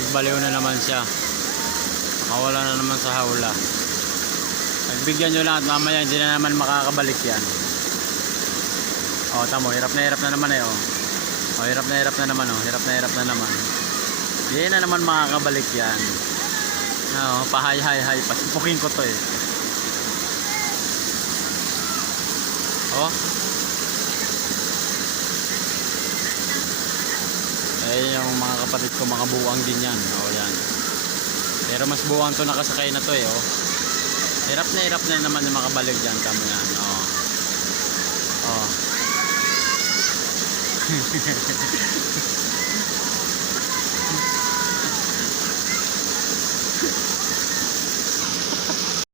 Nagbaliw na naman siya. Nakawala na naman sa hawla. Nagbigyan nyo lang at mamaya hindi na naman makakabalik yan. O, tamo, hirap na naman eh. O, hirap na naman. Hirap na naman. Hindi na naman makakabalik yan. O, pahay-hay-hay. Pasipukin ko to eh. O. Eh, yung mga kapatid ko, mga buwang din yan. O, yan. Pero mas buwang to nakasakay na to eh. O. Hirap na naman yung makabalik dyan. Tamo yan. O. O.